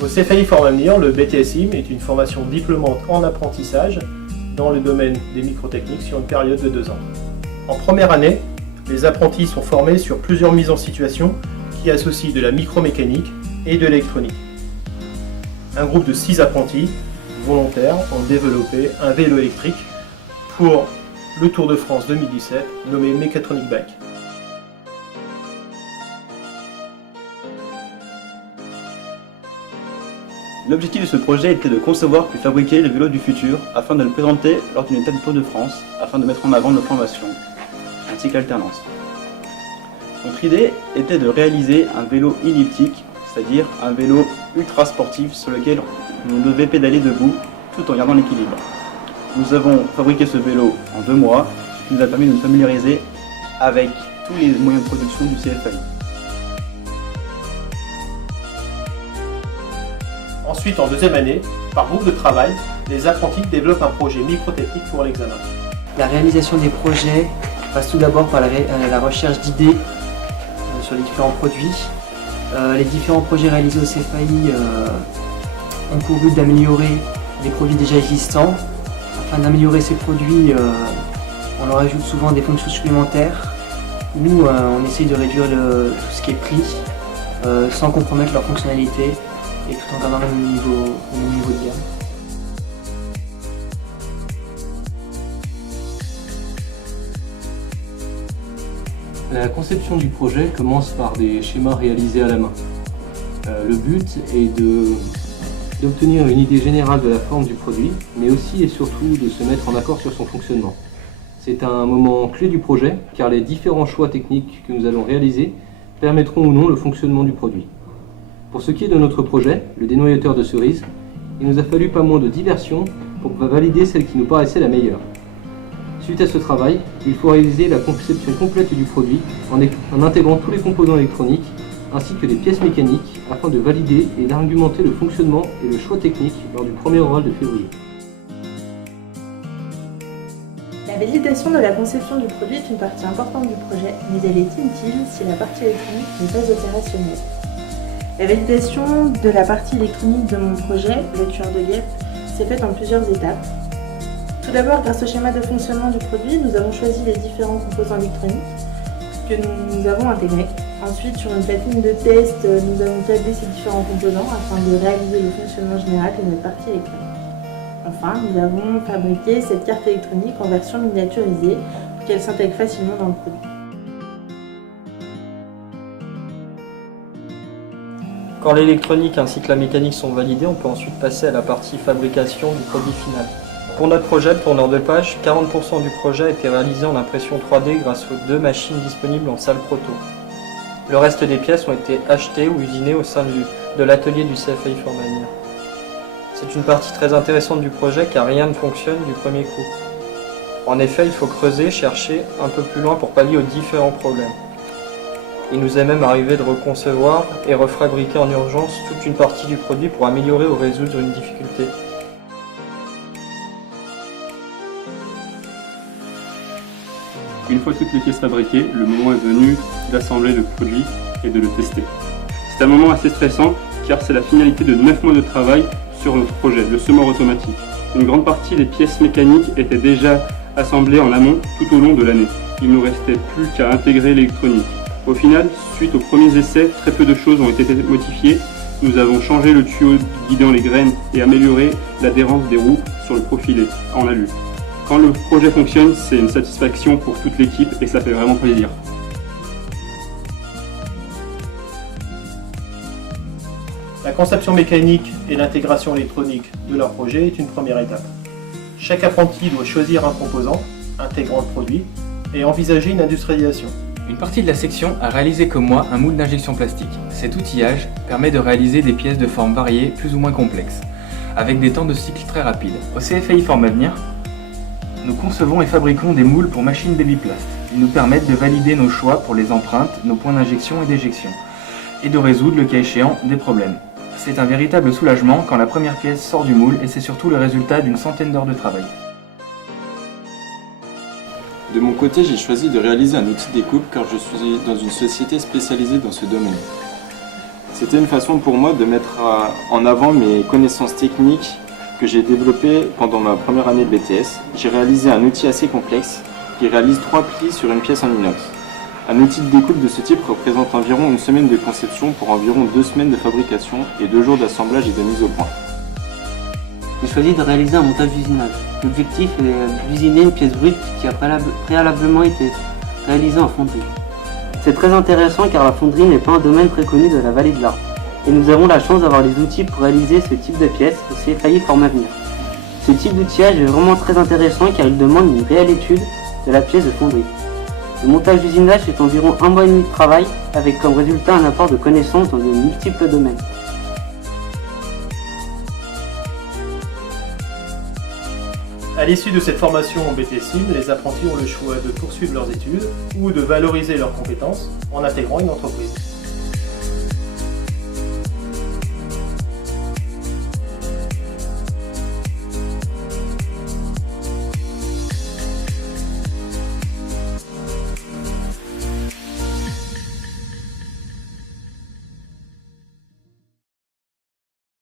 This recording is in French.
Au CFAI Forme Avenir, le BTSIM est une formation diplômante en apprentissage dans le domaine des microtechniques sur une période de 2 ans. En première année, les apprentis sont formés sur plusieurs mises en situation qui associent de la micromécanique et de l'électronique. Un groupe de 6 apprentis volontaires ont développé un vélo électrique pour le Tour de France 2017 nommé Mechatronic Bike. L'objectif de ce projet était de concevoir puis fabriquer le vélo du futur afin de le présenter lors d'une étape du Tour de France afin de mettre en avant nos formations, ainsi que l'alternance. Notre idée était de réaliser un vélo elliptique, c'est-à-dire un vélo ultra sportif sur lequel on devait pédaler debout tout en gardant l'équilibre. Nous avons fabriqué ce vélo en 2 mois, ce qui nous a permis de nous familiariser avec tous les moyens de production du CFAI. Ensuite, en deuxième année, par groupe de travail, les apprentis développent un projet microtechnique pour l'examen. La réalisation des projets passe tout d'abord par la recherche d'idées sur les différents produits. Les différents projets réalisés au CFAI ont pour but d'améliorer les produits déjà existants. Afin d'améliorer ces produits, on leur ajoute souvent des fonctions supplémentaires ou on essaye de réduire tout ce qui est prix sans compromettre leur fonctionnalité et tout en gardant le même niveau de gamme. La conception du projet commence par des schémas réalisés à la main. Le but est d'obtenir une idée générale de la forme du produit, mais aussi et surtout de se mettre en accord sur son fonctionnement. C'est un moment clé du projet, car les différents choix techniques que nous allons réaliser permettront ou non le fonctionnement du produit. Pour ce qui est de notre projet, le dénoyateur de cerises, il nous a fallu pas moins de 10 versions pour valider celle qui nous paraissait la meilleure. Suite à ce travail, il faut réaliser la conception complète du produit en intégrant tous les composants électroniques ainsi que les pièces mécaniques afin de valider et d'argumenter le fonctionnement et le choix technique lors du premier oral de février. La validation de la conception du produit est une partie importante du projet, mais elle est inutile si la partie électronique n'est pas opérationnelle. La validation de la partie électronique de mon projet, le tueur de guêpes, s'est faite en plusieurs étapes. Tout d'abord, grâce au schéma de fonctionnement du produit, nous avons choisi les différents composants électroniques que nous avons intégrés. Ensuite, sur une platine de test, nous avons tablé ces différents composants afin de réaliser le fonctionnement général de notre partie électronique. Enfin, nous avons fabriqué cette carte électronique en version miniaturisée pour qu'elle s'intègre facilement dans le produit. Quand l'électronique ainsi que la mécanique sont validées, on peut ensuite passer à la partie fabrication du produit final. Pour notre projet, le tourneur de page, 40% du projet a été réalisé en impression 3D grâce aux 2 machines disponibles en salle proto. Le reste des pièces ont été achetées ou usinées au sein de l'atelier du CFAI Forme Avenir. C'est une partie très intéressante du projet car rien ne fonctionne du premier coup. En effet, il faut creuser, chercher un peu plus loin pour pallier aux différents problèmes. Il nous est même arrivé de reconcevoir et refabriquer en urgence toute une partie du produit pour améliorer ou résoudre une difficulté. Une fois toutes les pièces fabriquées, le moment est venu d'assembler le produit et de le tester. C'est un moment assez stressant car c'est la finalité de 9 mois de travail sur notre projet, le semeur automatique. Une grande partie des pièces mécaniques étaient déjà assemblées en amont tout au long de l'année. Il ne nous restait plus qu'à intégrer l'électronique. Au final, suite aux premiers essais, très peu de choses ont été modifiées. Nous avons changé le tuyau guidant les graines et amélioré l'adhérence des roues sur le profilé en alu. Quand le projet fonctionne, c'est une satisfaction pour toute l'équipe et ça fait vraiment plaisir. La conception mécanique et l'intégration électronique de leur projet est une première étape. Chaque apprenti doit choisir un composant, intégrant le produit, et envisager une industrialisation. Une partie de la section a réalisé comme moi un moule d'injection plastique. Cet outillage permet de réaliser des pièces de formes variées plus ou moins complexes, avec des temps de cycle très rapides. Au CFAI Forme Avenir, nous concevons et fabriquons des moules pour machines Babyplast. Ils nous permettent de valider nos choix pour les empreintes, nos points d'injection et d'éjection, et de résoudre, le cas échéant, des problèmes. C'est un véritable soulagement quand la première pièce sort du moule et c'est surtout le résultat d'une centaine d'heures de travail. De mon côté, j'ai choisi de réaliser un outil découpe car je suis dans une société spécialisée dans ce domaine. C'était une façon pour moi de mettre en avant mes connaissances techniques que j'ai développées pendant ma première année de BTS. J'ai réalisé un outil assez complexe qui réalise 3 plis sur une pièce en inox. Un outil de découpe de ce type représente environ une semaine de conception pour environ 2 semaines de fabrication et 2 jours d'assemblage et de mise au point. J'ai choisi de réaliser un montage d'usinage. L'objectif est d'usiner une pièce brute qui a préalablement été réalisée en fonderie. C'est très intéressant car la fonderie n'est pas un domaine très connu de la vallée de l'Arve. Et nous avons la chance d'avoir les outils pour réaliser ce type de pièce au CFAI Forme Avenir. Ce type d'outillage est vraiment très intéressant car il demande une réelle étude de la pièce de fonderie. Le montage d'usinage est environ 1 mois et demi de travail avec comme résultat un apport de connaissances dans de multiples domaines. À l'issue de cette formation en BTSIM, les apprentis ont le choix de poursuivre leurs études ou de valoriser leurs compétences en intégrant une entreprise.